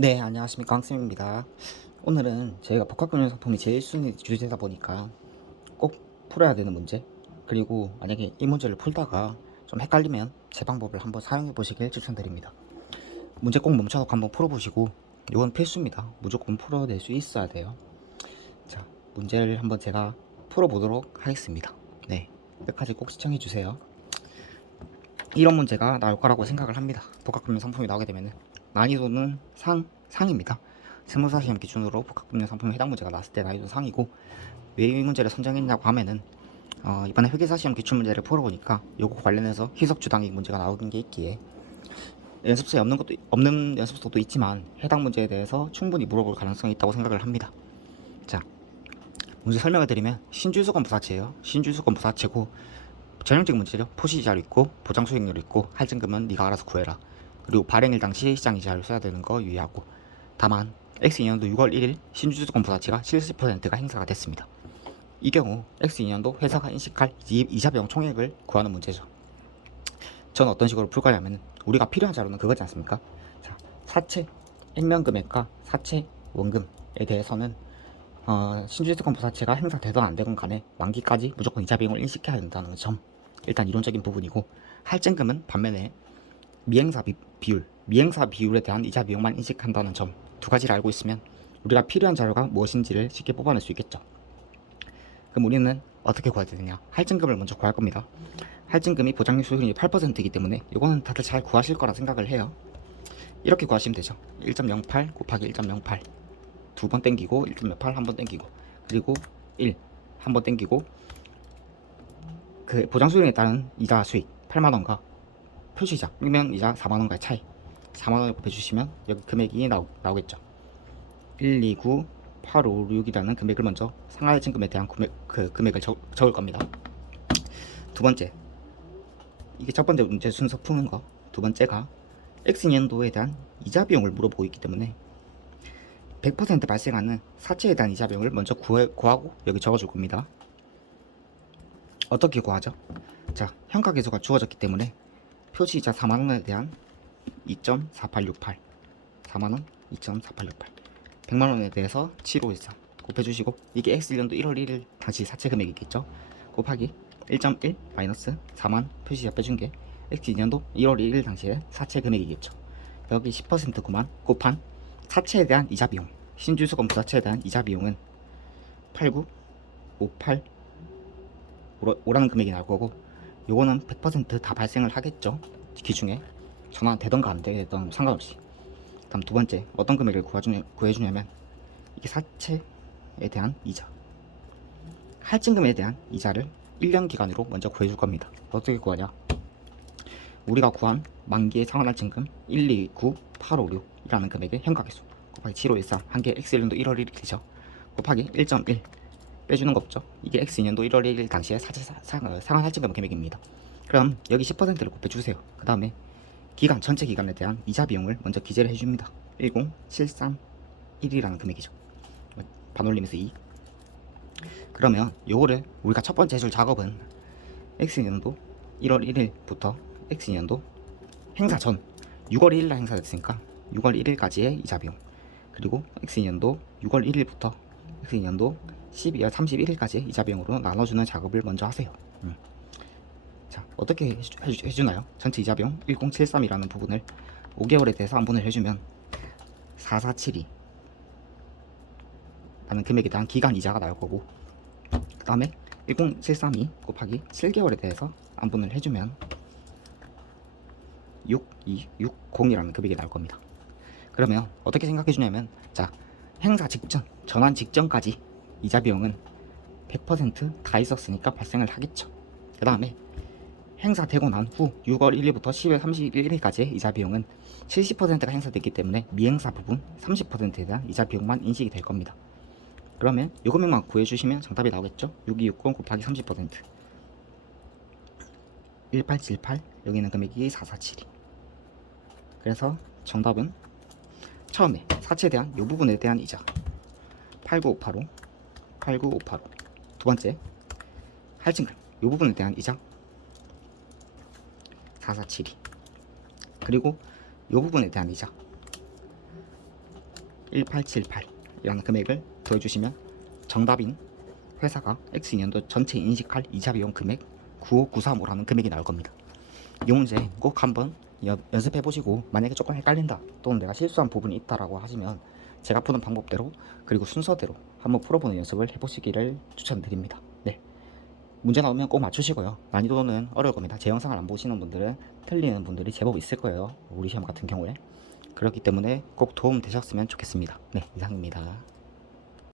네, 안녕하십니까. 황쌤입니다. 오늘은 저희가 복합금융상품이 제일 순위 주제다 보니까 꼭 풀어야 되는 문제, 그리고 만약에 이 문제를 풀다가 좀 헷갈리면 제 방법을 한번 사용해 보시길 추천드립니다. 문제 꼭 멈춰서 한번 풀어보시고, 이건 필수입니다. 무조건 풀어낼 수 있어야 돼요. 자, 문제를 한번 제가 풀어보도록 하겠습니다. 네, 끝까지 꼭 시청해 주세요. 이런 문제가 나올 거라고 생각을 합니다. 복합금융 상품이 나오게 되면은 난이도는 상입니다. 세무사 시험 기준으로 복합금융 상품에 해당 문제가 나왔을 때 난이도 상이고, 왜 이 문제를 선정했냐고 하면은 이번에 회계사 시험 기출 문제를 풀어보니까 요거 관련해서 희석 주당익 문제가 나오는 게 있기에 연습서에 없는 연습서도 있지만 해당 문제에 대해서 충분히 물어볼 가능성이 있다고 생각을 합니다. 자, 문제 설명을 드리면 신주수건 부사체예요. 신주수건 부사체고 전형적인 문제죠. 포시이자료 있고 보장 수익률 있고 할증금은 네가 알아서 구해라. 그리고 발행일 당시 시장이자를 써야 되는 거 유의하고, 다만 X2년도 6월 1일 신주주권 부가치가 70%가 행사가 됐습니다. 이 경우 X2년도 회사가 인식할 이자 비용 총액을 구하는 문제죠. 저는 어떤 식으로 풀 거냐면, 우리가 필요한 자료는 그거지 않습니까? 자, 사채 액면 금액과 사채 원금에 대해서는 신주주권 부사채가 행사되든 안 되건 간에 만기까지 무조건 이자 비용을 인식해야 된다는 점, 일단 이론적인 부분이고, 할증금은 반면에 미행사 비율에 대한 이자 비용만 인식한다는 점, 두 가지를 알고 있으면 우리가 필요한 자료가 무엇인지를 쉽게 뽑아낼 수 있겠죠. 그럼 우리는 어떻게 구해야 되느냐? 할증금을 먼저 구할 겁니다. 할증금이 보장률 수익률이 8%이기 때문에 이거는 다들 잘 구하실 거라 생각을 해요. 이렇게 구하시면 되죠. 1.08 곱하기 1.08 두 번 땡기고, 1.08 한 번 땡기고, 그리고 1 한 번 땡기고, 그 보장 수익률에 따른 이자 수익 8만원과 표시이자 일명 이자 4만원과의 차이, 4만원을 곱해주시면 여기 금액이 나오겠죠. 129 856이라는 금액을 먼저 상하할증금에 대한 금액을 적을 겁니다. 두 번째, 이게 첫 번째 문제 순서 푸는 거. 두 번째가 X년도에 대한 이자 비용을 물어보고 있기 때문에 100% 발생하는 사채에 대한 이자 비용을 먼저 구하고 여기 적어줄 겁니다. 어떻게 구하죠? 자, 현가계수가 주어졌기 때문에 표시이자 4만원에 대한 2.4868, 4만원 2.4868, 100만원에 대해서 7514 곱해주시고, 이게 X1년도 1월 1일 당시 사채 금액이겠죠. 곱하기 1.1 마이너스 4만 표시이자 빼준 게 X2년도 1월 1일 당시의 사채 금액이겠죠. 여기 10% 곱한 사채에 대한 이자 비용, 신주수건 부사채에 대한 이자 비용은 8958 오라는 금액이 나올 거고, 요거는 100% 다 발생을 하겠죠. 기중에 전화 되던가 안 되던 상관없이. 다음 두 번째, 어떤 금액을 구해주냐면 이게 사채에 대한 이자, 할증금에 대한 이자를 1년 기간으로 먼저 구해줄 겁니다. 어떻게 구하냐? 우리가 구한 만기의 상환할증금 129856이라는 금액의 현가계수 곱하기 7513, 한개 X1년도 1월 1일이죠. 곱하기 1.1 빼주는 거 없죠. 이게 X2년도 1월 1일 당시의 상환할증금 금액입니다. 그럼 여기 10%를 곱해주세요. 그 다음에 기간, 전체 기간에 대한 이자 비용을 먼저 기재를 해줍니다. 10731이라는 금액이죠. 반올림에서 2. 그러면 요거를 우리가 첫 번째 해줄 작업은 X년도 1월 1일부터 X년도 행사 전 6월 1일날 행사됐으니까 6월 1일까지의 이자 비용, 그리고 X년도 6월 1일부터 X년도 12월 31일까지 이자 비용으로 나눠주는 작업을 먼저 하세요. 자, 어떻게 해주나요? 전체 이자 비용 1073이라는 부분을 5개월에 대해서 한분을 해주면 4472 라는 금액에 대한 기간 이자가 나올 거고, 그 다음에 10732 곱하기 7개월에 대해서 안분을 해주면 6260이라는 금액이 나올 겁니다. 그러면 어떻게 생각해 주냐면, 자, 행사 직전, 전환 직전까지 이자 비용은 100%다 있었으니까 발생을 하겠죠. 그 다음에 행사되고 난 후 6월 1일부터 10월 31일까지의 이자 비용은 70%가 행사됐기 때문에 미행사 부분 30%에 대한 이자 비용만 인식이 될 겁니다. 그러면 요 금액만 구해주시면 정답이 나오겠죠. 6260 곱하기 30%, 1878, 여기 있는 금액이 4472. 그래서 정답은 처음에 사채에 대한 요 부분에 대한 이자 89585, 89585. 두 번째, 할증금 요 부분에 대한 이자 4472. 그리고 요 부분에 대한 이자 1878이라는 금액을 더해주시면 정답인 회사가 X년도 전체 인식할 이자 비용 금액 95935라는 금액이 나올 겁니다. 이 문제 꼭 한번 연습해 보시고, 만약에 조금 헷갈린다 또는 내가 실수한 부분이 있다라고 하시면 제가 푸는 방법대로 그리고 순서대로 한번 풀어보는 연습을 해보시기를 추천드립니다. 네, 문제 나오면 꼭 맞추시고요. 난이도는 어려울 겁니다. 제 영상을 안 보시는 분들은 틀리는 분들이 제법 있을 거예요, 우리 시험 같은 경우에. 그렇기 때문에 꼭 도움 되셨으면 좋겠습니다. 네, 이상입니다.